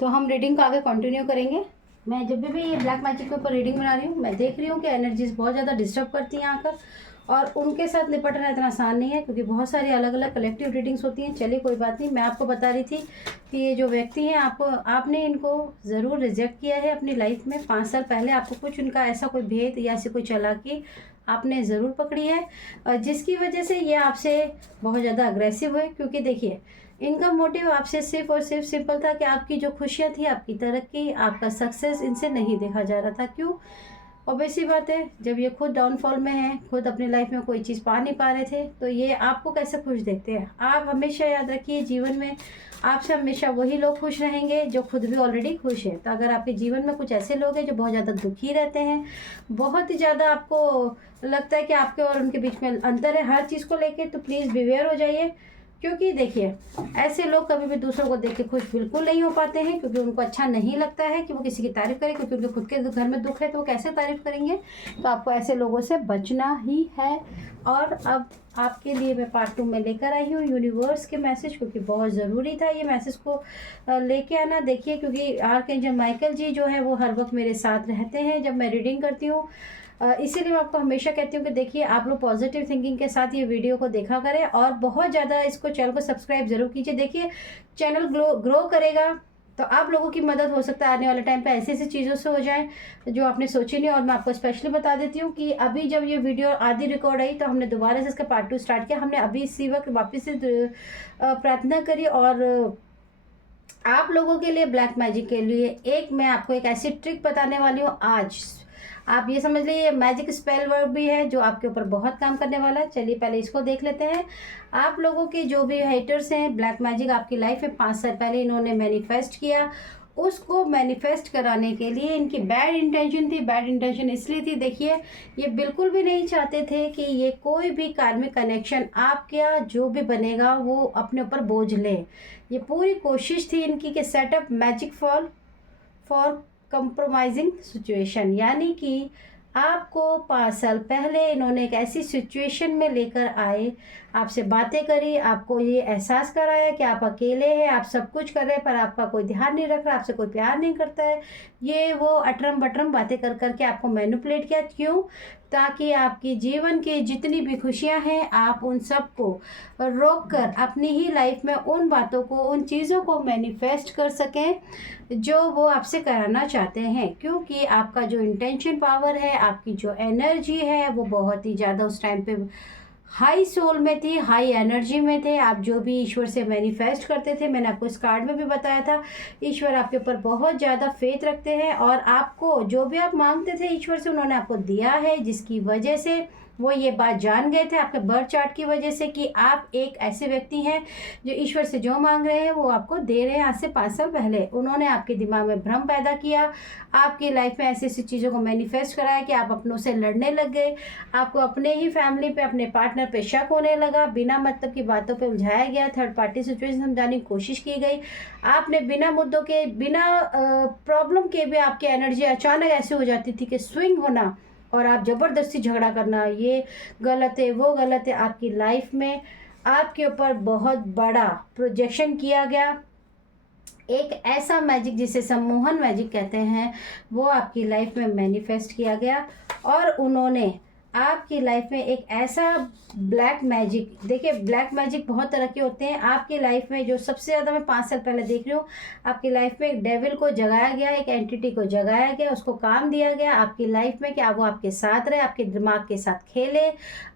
तो हम रीडिंग को आगे कंटिन्यू करेंगे। मैं जब भी ये ब्लैक मैजिक के ऊपर रीडिंग बना रही हूँ, मैं देख रही हूँ कि एनर्जीज बहुत ज़्यादा डिस्टर्ब करती हैं आकर, और उनके साथ निपटना इतना आसान नहीं है क्योंकि बहुत सारी अलग अलग कलेक्टिव रीडिंग्स होती हैं। चलिए कोई बात नहीं, मैं आपको बता रही थी कि ये जो व्यक्ति हैं, आपने इनको ज़रूर रिजेक्ट किया है अपनी लाइफ में। 5 साल पहले आपको कुछ उनका ऐसा कोई भेद या ऐसी कोई चालाकी आपने ज़रूर पकड़ी है, जिसकी वजह से ये आपसे बहुत ज़्यादा अग्रेसिव हुए। क्योंकि देखिए, इनका मोटिव आपसे सिर्फ और सिर्फ सिंपल था कि आपकी जो खुशियाँ थी, आपकी तरक्की, आपका सक्सेस इनसे नहीं देखा जा रहा था। क्यों? ऑब्वियस सी बात है, जब ये खुद डाउनफॉल में हैं, खुद अपनी लाइफ में कोई चीज़ पा नहीं पा रहे थे, तो ये आपको कैसे खुश देखते हैं। आप हमेशा याद रखिए, जीवन में आपसे हमेशा वही लोग खुश रहेंगे जो खुद भी ऑलरेडी खुश हैं। तो अगर आपके जीवन में कुछ ऐसे लोग हैं जो बहुत ज़्यादा दुखी रहते हैं, बहुत ही ज़्यादा आपको लगता है कि आपके और उनके बीच में अंतर है हर चीज़ को लेके, तो प्लीज़ बिवेयर हो जाइए। क्योंकि देखिए, ऐसे लोग कभी भी दूसरों को देख के खुश बिल्कुल नहीं हो पाते हैं, क्योंकि उनको अच्छा नहीं लगता है कि वो किसी की तारीफ़ करें, क्योंकि उनके खुद के घर में दुख है तो वो कैसे तारीफ़ करेंगे। तो आपको ऐसे लोगों से बचना ही है। और अब आपके लिए मैं पार्ट 2 में लेकर आई हूँ यूनिवर्स के मैसेज, क्योंकि बहुत ज़रूरी था ये मैसेज को लेके आना। देखिए, क्योंकि आर्कएंजल माइकल जी जो है वो हर वक्त मेरे साथ रहते हैं जब मैं रीडिंग करती हूँ। इसीलिए मैं आपको हमेशा कहती हूँ कि देखिए, आप लोग पॉजिटिव थिंकिंग के साथ ये वीडियो को देखा करें और बहुत ज़्यादा इसको चैनल को सब्सक्राइब ज़रूर कीजिए। देखिए, चैनल ग्रो करेगा तो आप लोगों की मदद हो सकता है आने वाले टाइम पे ऐसी ऐसी चीज़ों से हो जाए जो आपने सोची नहीं। और मैं आपको स्पेशली बता देती हूँ कि अभी जब ये वीडियो आधी रिकॉर्ड आई तो हमने दोबारा से इसका पार्ट 2 स्टार्ट किया। हमने अभी इसी वक्त वापस से प्रार्थना करी, और आप लोगों के लिए ब्लैक मैजिक के लिए मैं आपको एक ऐसी ट्रिक बताने वाली हूँ आज। आप ये समझ लीजिए, ये मैजिक स्पेल वर्ड भी है जो आपके ऊपर बहुत काम करने वाला है। चलिए पहले इसको देख लेते हैं। आप लोगों के जो भी हेटर्स हैं, ब्लैक मैजिक आपकी लाइफ में 5 साल पहले इन्होंने मैनिफेस्ट किया, उसको मैनिफेस्ट कराने के लिए इनकी बैड इंटेंशन थी। बैड इंटेंशन इसलिए थी, देखिए, ये बिल्कुल भी नहीं चाहते थे कि ये कोई भी कार्मिक कनेक्शन आपका जो भी बनेगा वो अपने ऊपर बोझ ले। ये पूरी कोशिश थी इनकी कि setup magic for compromising situation, यानी कि आपको 5 साल पहले इन्होंने एक ऐसी सिचुएशन में लेकर आए, आपसे बातें करी, आपको ये एहसास कराया कि आप अकेले हैं, आप सब कुछ कर रहे हैं पर आपका कोई ध्यान नहीं रख रहा, आपसे कोई प्यार नहीं करता है। ये वो अटरम बटरम बातें कर करके आपको मैनिपुलेट किया। क्यों? ताकि आपकी जीवन की जितनी भी खुशियां हैं, आप उन सब को रोक कर अपनी ही लाइफ में उन बातों को, उन चीज़ों को मैनिफेस्ट कर सकें जो वो आपसे कराना चाहते हैं। क्योंकि आपका जो इंटेंशन पावर है, आपकी जो एनर्जी है, वो बहुत ही ज़्यादा उस टाइम पे हाई सोल में थी, हाई एनर्जी में थे। आप जो भी ईश्वर से मैनिफेस्ट करते थे, मैंने आपको इस कार्ड में भी बताया था, ईश्वर आपके ऊपर बहुत ज़्यादा फेथ रखते हैं और आपको जो भी आप मांगते थे ईश्वर से, उन्होंने आपको दिया है। जिसकी वजह से वो ये बात जान गए थे आपके बर्थ चार्ट की वजह से कि आप एक ऐसे व्यक्ति हैं जो ईश्वर से जो मांग रहे हैं वो आपको दे रहे हैं। आज से 5 साल पहले उन्होंने आपके दिमाग में भ्रम पैदा किया, आपकी लाइफ में ऐसी ऐसी चीज़ों को मैनिफेस्ट कराया कि आप अपनों से लड़ने लग गए, आपको अपने ही फैमिली पे, अपने पार्टनर पे शक होने लगा, बिना मतलब की बातों पे उलझाया गया, थर्ड पार्टी सिचुएशन समझाने की कोशिश की गई। आपने बिना मुद्दों के, बिना प्रॉब्लम के भी आपकी एनर्जी अचानक ऐसे हो जाती थी कि स्विंग होना और आप ज़बरदस्ती झगड़ा करना, ये गलत है, वो गलत है। आपकी लाइफ में आपके ऊपर बहुत बड़ा प्रोजेक्शन किया गया। एक ऐसा मैजिक जिसे सम्मोहन मैजिक कहते हैं, वो आपकी लाइफ में मैनिफेस्ट किया गया और उन्होंने आपकी लाइफ में एक ऐसा ब्लैक मैजिक, देखिए ब्लैक मैजिक बहुत तरह के होते हैं। आपकी लाइफ में जो सबसे ज़्यादा मैं 5 साल पहले देख रही हूँ, आपकी लाइफ में एक डेविल को जगाया गया, एक एंटिटी को जगाया गया, उसको काम दिया गया आपकी लाइफ में कि वो आपके साथ रहे, आपके दिमाग के साथ खेले,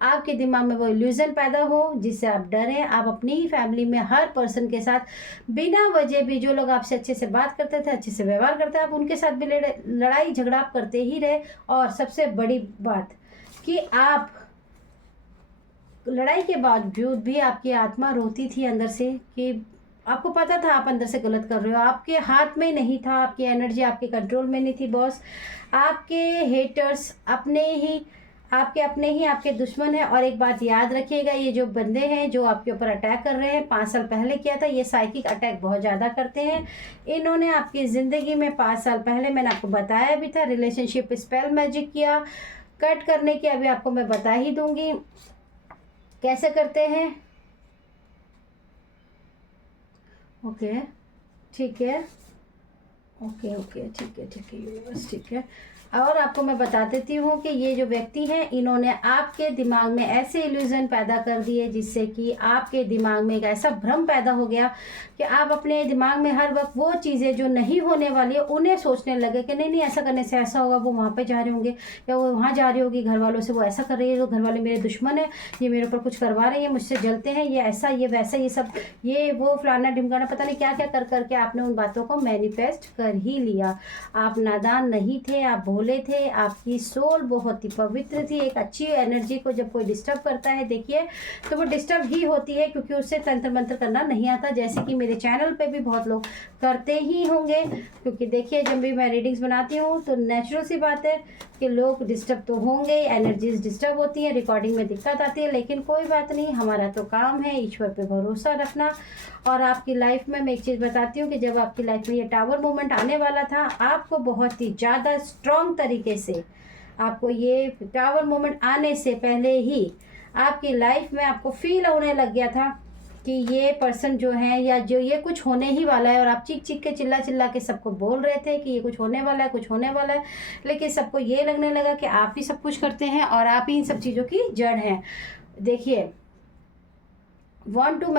आपके दिमाग में वो इल्यूजन पैदा हो जिससे आप डरें। आप अपनी ही फैमिली में हर पर्सन के साथ बिना वजह भी, जो लोग आपसे अच्छे से बात करते थे, अच्छे से व्यवहार करते, आप उनके साथ भी लड़ाई झगड़ा आप करते ही रहे। और सबसे बड़ी बात कि आप लड़ाई के बावजूद भी आपकी आत्मा रोती थी अंदर से कि आपको पता था आप अंदर से गलत कर रहे हो, आपके हाथ में नहीं था, आपकी एनर्जी आपके कंट्रोल में नहीं थी। बॉस, आपके हेटर्स आपके अपने ही आपके दुश्मन हैं। और एक बात याद रखिएगा, ये जो बंदे हैं जो आपके ऊपर अटैक कर रहे हैं, 5 साल पहले किया था, ये साइकिक अटैक बहुत ज़्यादा करते हैं। इन्होंने आपकी ज़िंदगी में 5 साल पहले, मैंने आपको बताया भी था, रिलेशनशिप स्पेल मैजिक किया। कट करने की अभी आपको मैं बता ही दूंगी कैसे करते हैं। ओके, ठीक है। ओके ओके, ठीक है यूनिवर्स, ठीक है। और आपको मैं बता देती हूँ कि ये जो व्यक्ति हैं, इन्होंने आपके दिमाग में ऐसे इल्यूज़न पैदा कर दिए जिससे कि आपके दिमाग में एक ऐसा भ्रम पैदा हो गया कि आप अपने दिमाग में हर वक्त वो चीज़ें जो नहीं होने वाली है उन्हें सोचने लगे कि नहीं नहीं, ऐसा करने से ऐसा होगा, वो वहाँ पे जा रहे होंगे या वो वहाँ जा रही होगी घर वालों से, वो ऐसा कर रही है, वो घर वाले मेरे दुश्मन है, ये मेरे ऊपर कुछ करवा रहे हैं, मुझसे जलते हैं, ये ऐसा ये वैसा, ये सब ये वो फलाना ढिमकाना, पता नहीं क्या क्या कर करके आपने उन बातों को मैनिफेस्ट कर ही लिया। आप नादान नहीं थे, आप भोले थे, आपकी सोल बहुत ही पवित्र थी। एक अच्छी एनर्जी को जब कोई डिस्टर्ब करता है, देखिए, तो वो डिस्टर्ब ही होती है क्योंकि उससे तंत्र मंत्र करना नहीं आता, जैसे कि मेरे चैनल पे भी बहुत लोग करते ही होंगे। क्योंकि देखिए, जब भी मैं रीडिंग्स बनाती हूँ तो नेचुरल सी बात है कि लोग डिस्टर्ब तो होंगे, एनर्जीज डिस्टर्ब होती हैं, रिकॉर्डिंग में दिक्कत आती है, लेकिन कोई बात नहीं, हमारा तो काम है ईश्वर पे भरोसा रखना। और आपकी लाइफ में मैं एक चीज़ बताती हूँ कि जब आपकी लाइफ में ये टावर मोमेंट आने वाला था, आपको बहुत ही ज़्यादा स्ट्रॉन्ग तरीके से, आपको ये टावर मोमेंट आने से पहले ही आपकी लाइफ में आपको फील होने लग गया था कि ये पर्सन जो है या जो ये कुछ होने ही वाला है, और आप चीख चीख के चिल्ला चिल्ला के सबको बोल रहे थे कि ये कुछ होने वाला है, कुछ होने वाला है, लेकिन सबको ये लगने लगा कि आप ही सब कुछ करते हैं और आप ही इन सब चीज़ों की जड़ हैं। देखिए, want to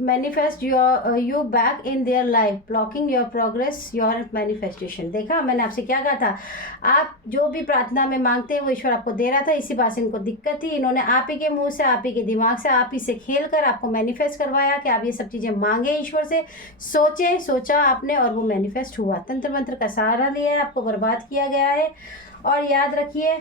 manifest you back in their life, blocking your progress, your manifestation। देखा मैंने आपसे क्या कहा था, आप जो भी प्रार्थना में मांगते हैं वो ईश्वर आपको दे रहा था। इसी बात से इनको दिक्कत थी, इन्होंने आप ही के मुंह से, आप ही के दिमाग से, आप ही से खेल कर आपको मैनिफेस्ट करवाया कि आप ये सब चीज़ें मांगे ईश्वर से, सोचा आपने और वो मैनिफेस्ट हुआ। तंत्र मंत्र का सहारा लिया है, आपको बर्बाद किया गया है। और याद रखिए,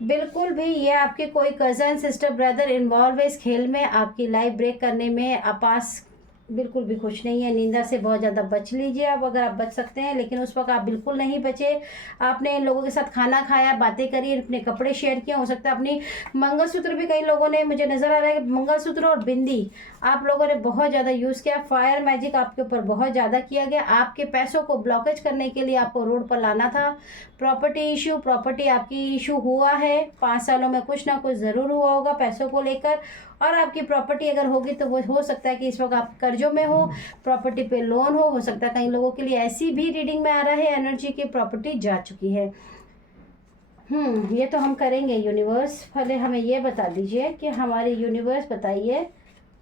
बिल्कुल भी ये आपके कोई कज़न सिस्टर ब्रदर इन्वॉल्व है इस खेल में, आपकी लाइफ ब्रेक करने में आपास बिल्कुल भी खुश नहीं है। निंदा से बहुत ज़्यादा बच लीजिए अब, अगर आप बच सकते हैं, लेकिन उस वक्त आप बिल्कुल नहीं बचे। आपने इन लोगों के साथ खाना खाया, बातें करी, अपने कपड़े शेयर किए, हो सकता है अपनी मंगलसूत्र भी, कई लोगों ने, मुझे नज़र आ रहा है कि मंगलसूत्र और बिंदी आप लोगों ने बहुत ज़्यादा यूज़ किया। फायर मैजिक आपके ऊपर बहुत ज़्यादा किया गया। आपके पैसों को ब्लॉकेज करने के लिए आपको रोड पर लाना था। प्रॉपर्टी इशू, प्रॉपर्टी आपकी इशू हुआ है, 5 सालों में कुछ ना कुछ ज़रूर हुआ होगा पैसों को लेकर। और आपकी प्रॉपर्टी अगर होगी तो वो हो सकता है कि इस वक्त आप कर्जों में हो, प्रॉपर्टी पे लोन हो सकता है। कई लोगों के लिए ऐसी भी रीडिंग में आ रहा है एनर्जी की प्रॉपर्टी जा चुकी है। ये तो हम करेंगे यूनिवर्स। पहले हमें ये बता दीजिए कि हमारे यूनिवर्स बताइए,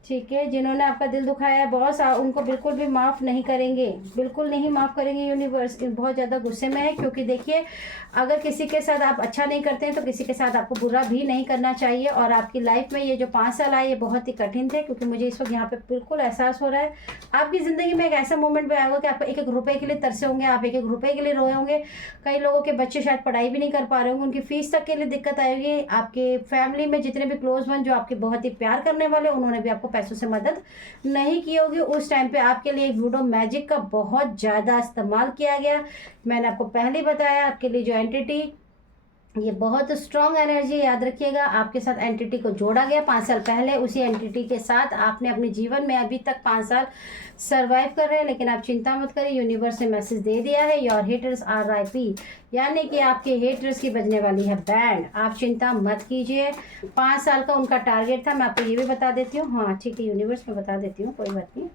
ठीक है, जिन्होंने आपका दिल दुखाया है बॉस, उनको बिल्कुल भी माफ़ नहीं करेंगे, बिल्कुल नहीं माफ़ करेंगे यूनिवर्स। बहुत ज़्यादा गुस्से में है, क्योंकि देखिए, अगर किसी के साथ आप अच्छा नहीं करते हैं तो किसी के साथ आपको बुरा भी नहीं करना चाहिए। और आपकी लाइफ में ये जो 5 साल आए, ये बहुत ही कठिन थे, क्योंकि मुझे इस वक्त यहाँ पे बिल्कुल एहसास हो रहा है आपकी ज़िंदगी में एक ऐसा मोमेंट भी आएगा कि आप एक एक रुपये के लिए तरसे होंगे, आप एक एक रुपये के लिए रोए होंगे। कई लोगों के बच्चे शायद पढ़ाई भी नहीं कर पा रहे होंगे, उनकी फ़ीस तक के लिए दिक्कत आएगी। आपके फैमिली में जितने भी क्लोज वन जो आपके बहुत ही प्यार करने वाले, उन्होंने भी आपको पैसों से मदद नहीं की होगी। उस टाइम पे आपके लिए वुडो मैजिक का बहुत ज़्यादा इस्तेमाल किया गया। मैंने आपको पहले बताया, आपके लिए जो एंटिटी, ये बहुत स्ट्रॉन्ग एनर्जी, याद रखिएगा, आपके साथ एंटिटी को जोड़ा गया 5 साल पहले। उसी एंटिटी के साथ आपने अपने जीवन में अभी तक 5 साल सरवाइव कर रहे हैं। लेकिन आप चिंता मत करिए, यूनिवर्स ने मैसेज दे दिया है, योर हेटर्स आर RIP, यानी कि आपके हेटर्स की बजने वाली है बैंड। आप चिंता मत कीजिए। 5 साल का उनका टारगेट था, मैं आपको ये भी बता देती हूँ। हाँ ठीक है यूनिवर्स, मैं बता देती हूँ, कोई बात नहीं।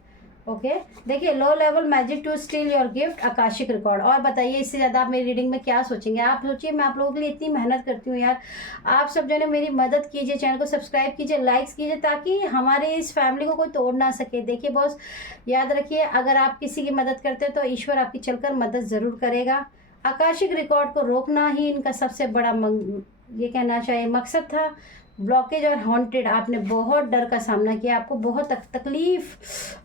ओके देखिए, low level magic to steal your gift, Akashic record. और बताइए, इससे ज़्यादा आप मेरी रीडिंग में क्या सोचेंगे? आप सोचिए, मैं आप लोगों के लिए इतनी मेहनत करती हूँ यार। आप सब जो है मेरी मदद कीजिए, चैनल को सब्सक्राइब कीजिए, लाइक्स कीजिए, ताकि हमारे इस फैमिली को कोई तोड़ ना सके। देखिए बॉस, याद रखिए, अगर आप किसी की मदद करते हैं तो ईश्वर आपकी चलकर मदद ज़रूर करेगा। आकाशिक रिकॉर्ड को रोकना ही इनका सबसे बड़ा ये कहना चाहिए मकसद था। ब्लॉकेज और हॉन्टेड, आपने बहुत डर का सामना किया, आपको बहुत तकलीफ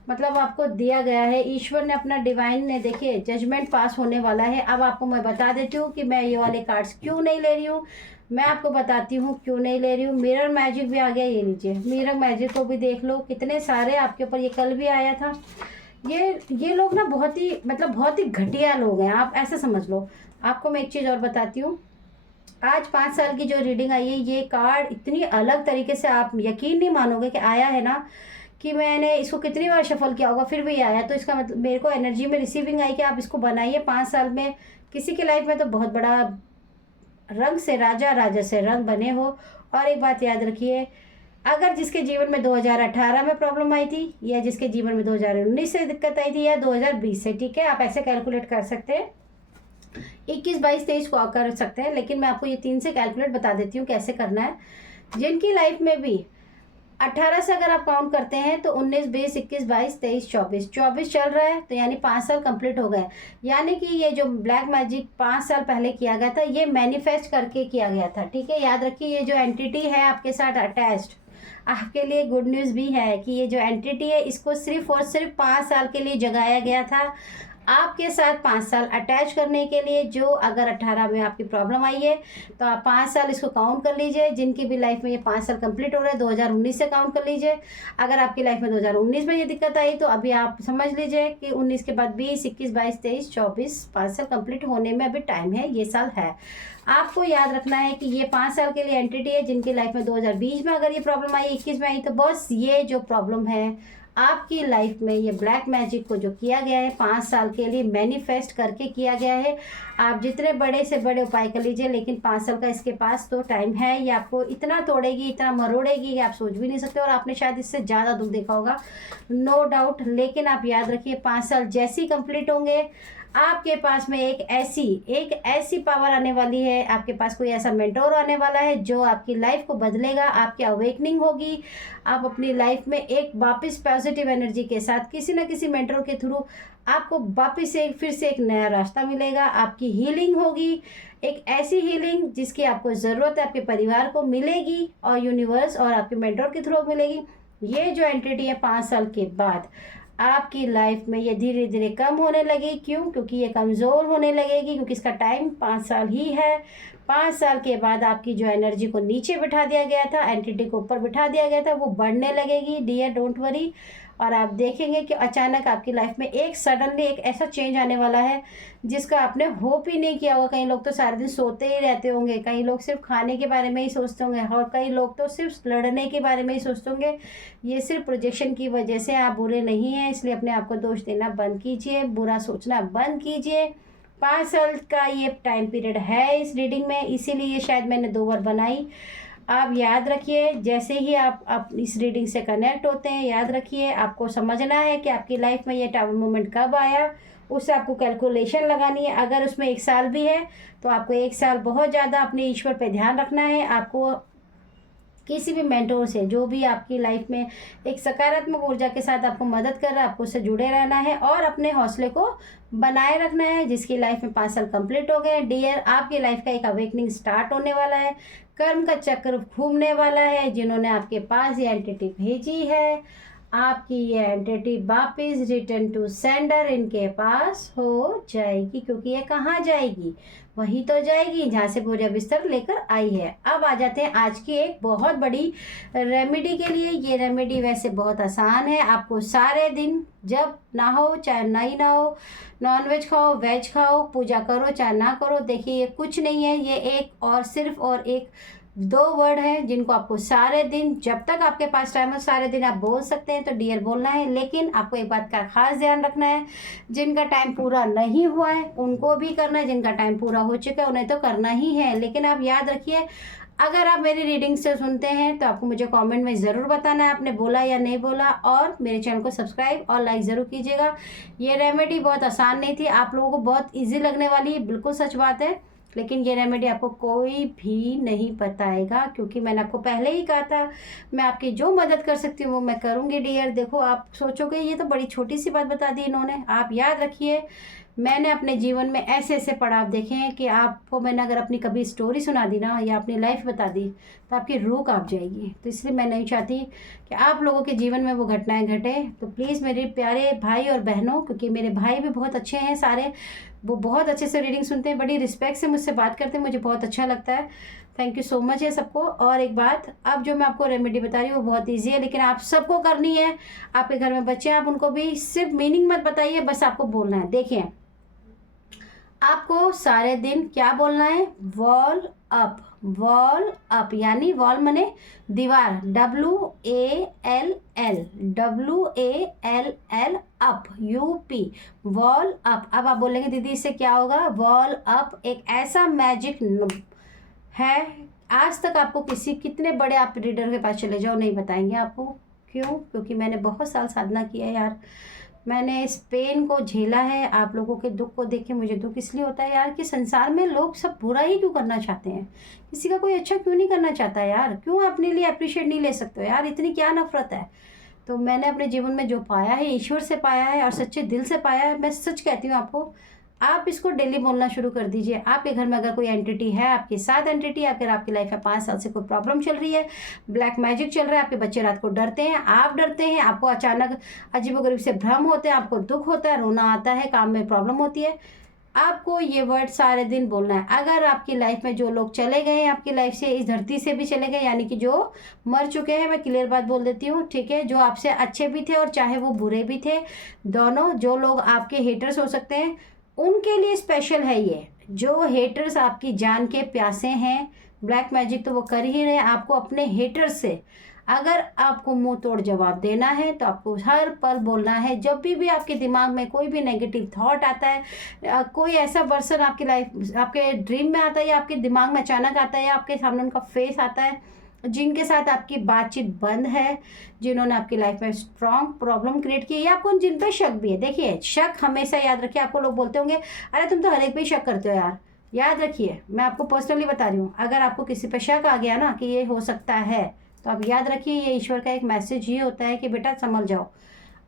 मतलब आपको दिया गया है। ईश्वर ने अपना डिवाइन ने, देखिए, जजमेंट पास होने वाला है। अब आपको मैं बता देती हूँ कि मैं ये वाले कार्ड्स क्यों नहीं ले रही हूँ। मैं आपको बताती हूँ क्यों नहीं ले रही हूँ। मिरर मैजिक भी आ गया, ये लीजिए, मिरर मैजिक को भी देख लो, कितने सारे आपके ऊपर, ये कल भी आया था। ये लोग ना बहुत ही मतलब बहुत ही घटिया लोग हैं, आप ऐसा समझ लो। आपको मैं एक चीज़ और बताती हूँ, आज 5 साल की जो रीडिंग आई है, ये कार्ड इतनी अलग तरीके से, आप यकीन नहीं मानोगे कि आया है ना, कि मैंने इसको कितनी बार शफल किया होगा फिर भी आया। तो इसका मतलब मेरे को एनर्जी में रिसीविंग आई कि आप इसको बनाइए। 5 साल में किसी के लाइफ में तो बहुत बड़ा रंग से राजा, राजा से रंग बने हो। और एक बात याद रखिए, अगर जिसके जीवन में 2018 में प्रॉब्लम आई थी, या जिसके जीवन में 2019 से दिक्कत आई थी, या 2020 से, ठीक है, आप ऐसे कैलकुलेट कर सकते हैं, 21, 22, 23 को कर सकते हैं, लेकिन मैं आपको ये 3 से कैलकुलेट बता देती हूँ कैसे करना है। जिनकी लाइफ में भी 18 से अगर आप काउंट करते हैं तो 19, 20, 21, 22, 23, 24 चल रहा है, तो यानी 5 साल कंप्लीट हो गए। यानी कि ये जो ब्लैक मैजिक 5 साल पहले किया गया था, ये मैनिफेस्ट करके किया गया था, ठीक है। याद रखिए, ये जो एंटिटी है आपके साथ अटैच्ड, आपके लिए गुड न्यूज़ भी है कि ये जो एंटिटी है, इसको सिर्फ और सिर्फ 5 साल के लिए जगाया गया था, आपके साथ 5 साल अटैच करने के लिए। जो अगर 18 में आपकी प्रॉब्लम आई है तो आप 5 साल इसको काउंट कर लीजिए। जिनकी भी लाइफ में ये 5 साल कंप्लीट हो रहे हैं, 2019 से काउंट कर लीजिए। अगर आपकी लाइफ में 2019 में ये दिक्कत आई तो अभी आप समझ लीजिए कि 19 के बाद 20, 21, 22, 23, 24, 5 साल कंप्लीट होने में अभी टाइम है, ये साल है। आपको याद रखना है कि ये 5 साल के लिए एंटिटी है। जिनकी लाइफ में 2020 में अगर ये प्रॉब्लम आई, 21 में आई, तो बस ये जो प्रॉब्लम है आपकी लाइफ में, ये ब्लैक मैजिक को जो किया गया है 5 साल के लिए मैनिफेस्ट करके किया गया है। आप जितने बड़े से बड़े उपाय कर लीजिए, लेकिन 5 साल का इसके पास तो टाइम है। ये आपको इतना तोड़ेगी, इतना मरोड़ेगी कि आप सोच भी नहीं सकते, और आपने शायद इससे ज़्यादा दुख देखा होगा, नो डाउट। लेकिन आप याद रखिए, 5 साल जैसे ही कंप्लीट होंगे, आपके पास में एक ऐसी पावर आने वाली है, आपके पास कोई ऐसा मेंटोर आने वाला है जो आपकी लाइफ को बदलेगा, आपकी अवेकनिंग होगी। आप अपनी लाइफ में एक वापस पॉजिटिव एनर्जी के साथ किसी न किसी मेंटोर के थ्रू आपको वापस से फिर से एक नया रास्ता मिलेगा। आपकी हीलिंग होगी, एक ऐसी हीलिंग जिसकी आपको ज़रूरत है, आपके परिवार को मिलेगी, और यूनिवर्स और आपके मेंटोर के थ्रू मिलेगी। ये जो एंटिटी है 5 साल के बाद आपकी लाइफ में ये धीरे धीरे कम होने लगी। क्यों? क्योंकि ये कमज़ोर होने लगेगी, क्योंकि इसका टाइम 5 साल ही है। 5 साल के बाद आपकी जो एनर्जी को नीचे बिठा दिया गया था, एंटिटी को ऊपर बिठा दिया गया था, वो बढ़ने लगेगी। Dear don't worry. और आप देखेंगे कि अचानक आपकी लाइफ में एक सडनली एक ऐसा चेंज आने वाला है जिसका आपने होप ही नहीं किया होगा। कई लोग तो सारे दिन सोते ही रहते होंगे, कई लोग सिर्फ खाने के बारे में ही सोचते होंगे, और कई लोग तो सिर्फ लड़ने के बारे में ही सोचते होंगे। ये सिर्फ प्रोजेक्शन की वजह से। आप बुरे नहीं हैं, इसलिए अपने आप को दोष देना बंद कीजिए, बुरा सोचना बंद कीजिए। 5 साल का ये टाइम पीरियड है इस रीडिंग में, इसीलिए शायद मैंने 2 बार बनाई। आप याद रखिए, जैसे ही आप इस रीडिंग से कनेक्ट होते हैं, याद रखिए आपको समझना है कि आपकी लाइफ में ये टावर मोमेंट कब आया, उससे आपको कैलकुलेशन लगानी है। अगर उसमें 1 साल भी है तो आपको 1 साल बहुत ज़्यादा अपने ईश्वर पे ध्यान रखना है। आपको किसी भी मेंटोर से, जो भी आपकी लाइफ में एक सकारात्मक ऊर्जा के साथ आपको मदद कर रहा है, आपको उससे जुड़े रहना है और अपने हौसले को बनाए रखना है। जिसकी लाइफ में 5 साल कंप्लीट हो गए, डियर, आपकी लाइफ का एक अवेकनिंग स्टार्ट होने वाला है, कर्म का चक्र घूमने वाला है। जिन्होंने आपके पास ये एंटिटी भेजी है, आपकी ये एंटिटी वापस रिटर्न टू सेंडर इनके पास हो जाएगी। क्योंकि ये कहाँ जाएगी? वहीं तो जाएगी जहाँ से बोझा बिस्तर लेकर आई है। अब आ जाते हैं आज की एक बहुत बड़ी रेमेडी के लिए। ये रेमेडी वैसे बहुत आसान है। आपको सारे दिन, जब ना हो चाहे नहीं ना हो, नॉन वेज खाओ वेज खाओ, पूजा करो चाहे ना करो, देखिए ये कुछ नहीं है, ये एक और सिर्फ और एक 2 वर्ड हैं जिनको आपको सारे दिन, जब तक आपके पास टाइम हो, सारे दिन आप बोल सकते हैं। तो डियर बोलना है, लेकिन आपको एक बात का खास ध्यान रखना है, जिनका टाइम पूरा नहीं हुआ है उनको भी करना है, जिनका टाइम पूरा हो चुका है उन्हें तो करना ही है। लेकिन आप याद रखिए, अगर आप मेरी रीडिंग से सुनते हैं तो आपको मुझे कमेंट में ज़रूर बताना है आपने बोला या नहीं बोला, और मेरे चैनल को सब्सक्राइब और लाइक ज़रूर कीजिएगा। ये रेमेडी बहुत आसान नहीं थी, आप लोगों को बहुत ईजी लगने वाली है, बिल्कुल सच बात है। लेकिन ये रेमेडी आपको कोई भी नहीं बताएगा, क्योंकि मैंने आपको पहले ही कहा था मैं आपकी जो मदद कर सकती हूँ वो मैं करूँगी। डियर देखो, आप सोचोगे ये तो बड़ी छोटी सी बात बता दी इन्होंने। आप याद रखिए, मैंने अपने जीवन में ऐसे ऐसे पड़ाव देखे हैं कि आपको मैंने अगर अपनी कभी स्टोरी सुना दी ना, या अपनी लाइफ बता दी, तो आपकी रूह कांप जाएगी। तो इसलिए मैं नहीं चाहती कि आप लोगों के जीवन में वो घटनाएं घटे। तो प्लीज़ मेरे प्यारे भाई और बहनों, क्योंकि मेरे भाई भी बहुत अच्छे हैं सारे, वो बहुत अच्छे से रीडिंग सुनते हैं, बड़ी रिस्पेक्ट से मुझसे बात करते हैं, मुझे बहुत अच्छा लगता है। थैंक यू सो मच है सबको। और एक बात, अब जो मैं आपको रेमेडी बता रही हूँ वो बहुत ईजी है, लेकिन आप सबको करनी है। आपके घर में बच्चे हैं, आप उनको भी सिर्फ मीनिंग मत बताइए, बस आपको बोलना है। देखिए, आपको सारे दिन क्या बोलना है? वॉल अप, वॉल अप, यानी वॉल मने दीवार, WALL, WALL, up, UP, wall up. अब आप बोलेंगे दीदी इससे क्या होगा? वॉल अप एक ऐसा मैजिक है आज तक आपको कितने बड़े आप रीडर के पास चले जाओ नहीं बताएंगे आपको। क्यों? क्योंकि मैंने बहुत साल साधना किया है यार, मैंने इस पेन को झेला है। आप लोगों के दुख को देख के मुझे दुख इसलिए होता है यार कि संसार में लोग सब बुरा ही क्यों करना चाहते हैं, किसी का कोई अच्छा क्यों नहीं करना चाहता यार? क्यों अपने लिए अप्रिशिएट नहीं ले सकते हो यार? इतनी क्या नफरत है? तो मैंने अपने जीवन में जो पाया है ईश्वर से पाया है और सच्चे दिल से पाया है। मैं सच कहती हूँ आपको, आप इसको डेली बोलना शुरू कर दीजिए। आपके घर में अगर कोई एंटिटी है, आपके साथ एंटिटी, अगर आपकी लाइफ में 5 साल से कोई प्रॉब्लम चल रही है, ब्लैक मैजिक चल रहा है, आपके बच्चे रात को डरते हैं, आप डरते हैं, आपको अचानक अजीबोगरीब से भ्रम होते हैं, आपको दुख होता है, रोना आता है, काम में प्रॉब्लम होती है, आपको ये वर्ड सारे दिन बोलना है। अगर आपकी लाइफ में जो लोग चले गए हैं आपकी लाइफ से, इस धरती से भी चले गए, यानी कि जो मर चुके हैं, मैं क्लियर बात बोल देती हूँ, ठीक है, जो आपसे अच्छे भी थे और चाहे वो बुरे भी थे, दोनों, जो लोग आपके हेटर्स हो सकते हैं उनके लिए स्पेशल है ये। जो हेटर्स आपकी जान के प्यासे हैं, ब्लैक मैजिक तो वो कर ही रहे हैं आपको अपने हेटर्स से। अगर आपको मुंह तोड़ जवाब देना है तो आपको हर पल बोलना है। जब भी आपके दिमाग में कोई भी नेगेटिव थॉट आता है, कोई ऐसा पर्सन आपकी लाइफ, आपके ड्रीम में आता है या आपके दिमाग में अचानक आता है या आपके सामने उनका फेस आता है, जिनके साथ आपकी बातचीत बंद है, जिन्होंने आपकी लाइफ में स्ट्रॉन्ग प्रॉब्लम क्रिएट की है, या आपको जिन पे शक भी है। देखिए, शक हमेशा याद रखिए। आपको लोग बोलते होंगे अरे तुम तो हर एक पे शक करते हो यार। याद रखिए, मैं आपको पर्सनली बता रही हूँ, अगर आपको किसी पे शक आ गया ना कि ये हो सकता है, तो आप याद रखिए ये ईश्वर का एक मैसेज ये होता है कि बेटा संभल जाओ।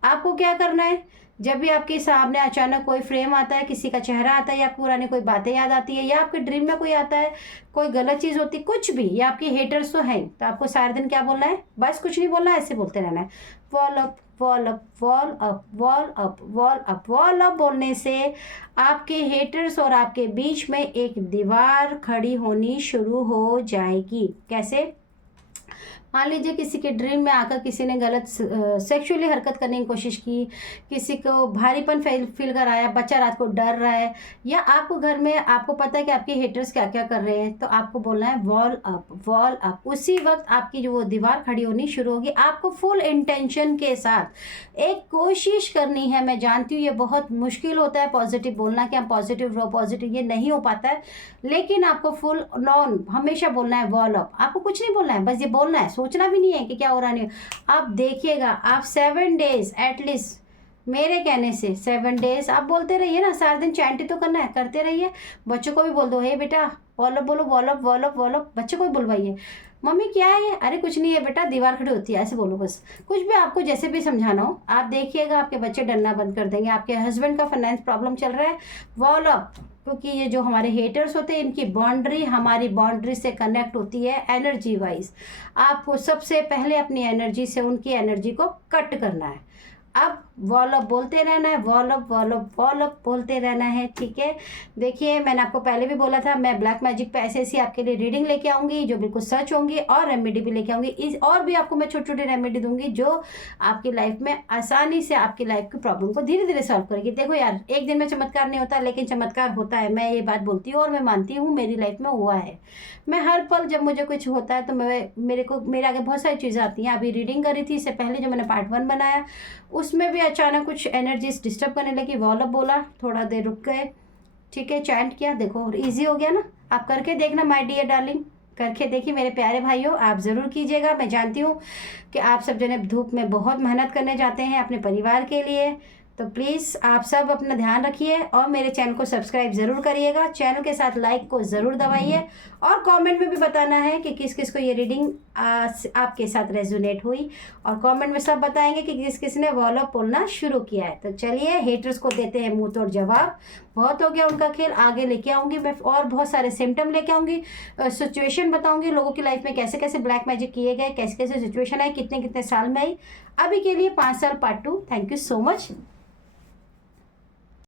आपको क्या करना है, जब भी आपके सामने अचानक कोई फ्रेम आता है, किसी का चेहरा आता है, या आपको पुरानी कोई बातें याद आती है, या आपके ड्रीम में कोई आता है, कोई गलत चीज़ होती, कुछ भी, या आपके हेटर्स तो हैं, तो आपको सारे दिन क्या बोलना है? बस कुछ नहीं बोलना है, ऐसे बोलते रहना है, wall up wall up wall up wall up wall up wall up. बोलने से आपके हेटर्स और आपके बीच में एक दीवार खड़ी होनी शुरू हो जाएगी। कैसे? मान लीजिए किसी के ड्रीम में आकर किसी ने गलत सेक्सुअली हरकत करने की कोशिश की, किसी को भारीपन फील कराया, बच्चा रात को डर रहा है, या आपको घर में आपको पता है कि आपके हेटर्स क्या क्या कर रहे हैं, तो आपको बोलना है वॉल अप वॉल अप। उसी वक्त आपकी जो वो दीवार खड़ी होनी शुरू होगी। आपको फुल इंटेंशन के साथ एक कोशिश करनी है। मैं जानती हूँ ये बहुत मुश्किल होता है पॉजिटिव बोलना, कि हम पॉजिटिव रहो पॉजिटिव, ये नहीं हो पाता है, लेकिन आपको फुल नॉन हमेशा बोलना है वॉल अप। आपको कुछ नहीं बोलना है, बस ये बोलना है, सोचना भी नहीं है कि क्या हो रहा नहीं है। आप देखिएगा, आप 7 डेज एटलीस्ट, मेरे कहने से 7 डेज आप बोलते रहिए ना, सारा दिन चैंट तो करना है, करते रहिए। बच्चों को भी बोल दो, हे बेटा वॉल अप बोलो, wall up wall up wall up. बच्चों को भी बुलवाइए, मम्मी क्या है? अरे कुछ नहीं है बेटा, दीवार खड़ी होती है, ऐसे बोलो बस। कुछ भी आपको जैसे भी समझाना हो, आप देखिएगा आपके बच्चे डरना बंद कर देंगे। आपके हस्बैंड का फाइनेंस प्रॉब्लम चल रहा है, वॉल अप, क्योंकि ये जो हमारे हेटर्स होते हैं इनकी बाउंड्री हमारी बाउंड्री से कनेक्ट होती है एनर्जी वाइज। आपको सबसे पहले अपनी एनर्जी से उनकी एनर्जी को कट करना है। अब वॉल अप बोलते रहना है, wall up wall up wall up बोलते रहना है, ठीक है। देखिए, मैंने आपको पहले भी बोला था, मैं ब्लैक मैजिक पे ऐसी ऐसी आपके लिए रीडिंग लेके आऊँगी जो बिल्कुल सच होंगी, और रेमेडी भी लेके आऊँगी। और भी आपको मैं छोटी छोटी रेमेडी दूंगी जो आपकी लाइफ में आसानी से आपकी लाइफ की प्रॉब्लम को धीरे धीरे सॉल्व करेगी। देखो यार, एक दिन में चमत्कार नहीं होता, लेकिन चमत्कार होता है। मैं ये बात बोलती हूँ और मैं मानती हूँ, मेरी लाइफ में हुआ है। मैं हर पल जब मुझे कुछ होता है तो मेरे आगे बहुत सारी चीज़ें आती हैं। अभी रीडिंग करी थी, इससे पहले जो मैंने पार्ट 1 बनाया, उसमें भी अचानक कुछ एनर्जीज डिस्टर्ब करने लगी। वॉल अप बोला, थोड़ा देर रुक गए, ठीक है, चैंट किया, देखो इजी हो गया ना। आप करके देखना माय डियर डार्लिंग, करके देखिए मेरे प्यारे भाइयों, आप ज़रूर कीजिएगा। मैं जानती हूँ कि आप सब जने धूप में बहुत मेहनत करने जाते हैं अपने परिवार के लिए, तो प्लीज़ आप सब अपना ध्यान रखिए और मेरे चैनल को सब्सक्राइब ज़रूर करिएगा। चैनल के साथ लाइक को ज़रूर दबाइए, और कमेंट में भी बताना है कि किस किस को ये रीडिंग आपके साथ रेजोनेट हुई, और कमेंट में सब बताएंगे कि किस किस ने वॉल अप बोलना शुरू किया है। तो चलिए, हेटर्स को देते हैं मुंह तोड़ जवाब। बहुत हो गया उनका खेल, आगे लेके आऊँगी मैं, और बहुत सारे सिम्टम लेके आऊँगी, सिचुएशन बताऊँगी लोगों की लाइफ में कैसे कैसे ब्लैक मैजिक किए गए, कैसे कैसे सिचुएशन आई, कितने कितने साल में आई। अभी के लिए 5 साल part 2। Thank you so much.